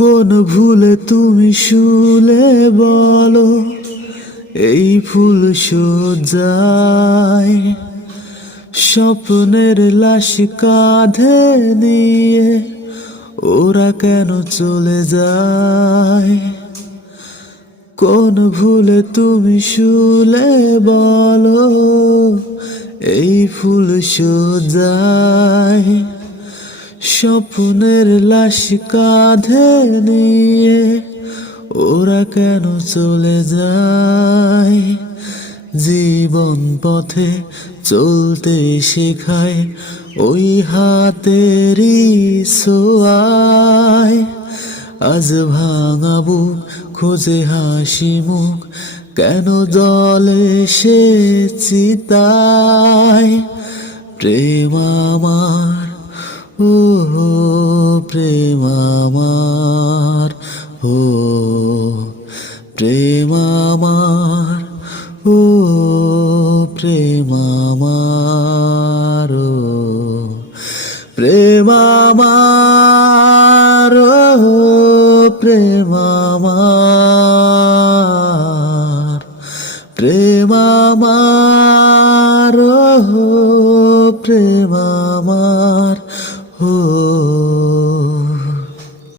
কোন ভুলে তুমি শুলে বলো এই ফুল সজ্জায় স্বপ্নের লাশ কাঁধে নিয়ে ওরা কেন চলে যায়। কোন ভুলে তুমি শুলে বলো এই ফুল সজ্জায় স্বপ্নের লাশ কাঁধে নিয়ে ওরা কেন চলে যায়। জীবন পথে চলতে শেখায় ওই হাতেরই ছোঁয়ায়। আজ ভাঙা বুক খোঁজে হাসি মুখ কেন জলে সে চিতায়। প্রেম আমার ও প্রেম আমার ও প্রেম আমার ও প্রেম আমার ও প্রেম আমার ও প্রেম আমার প্রেম আমার ও প্রেম আমার ও